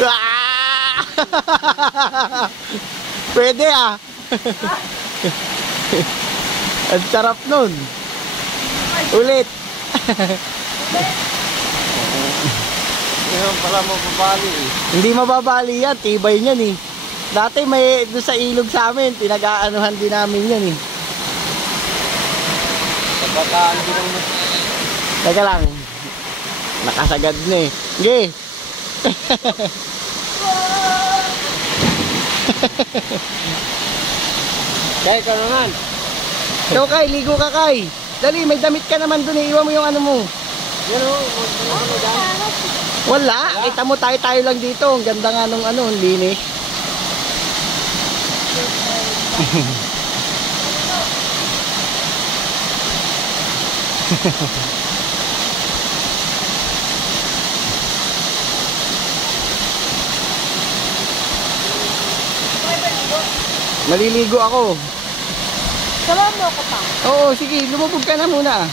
Ah! Pwede ah. Ang sarap nun. Ulit. Ngayon pala mababali eh. Hindi mababali yan, tibay niyan eh. Dati may doon sa ilog sa amin, pinag-aanuhan din namin yan eh. Sa bataan din ang... Teka lang. Nakasagad na eh. Sige. Kaya ka naman. Ikaw Kay, ligo ka Kay. Dali, may damit ka naman doon eh. Iwan mo yung ano mo. Yan o, ano dyan? Wala. Kita mo tayo lang dito. Ang ganda nga nung ano, ang linis. Maliligo ako. Sama mo ko pa. Oo, sige, lumubog ka na muna.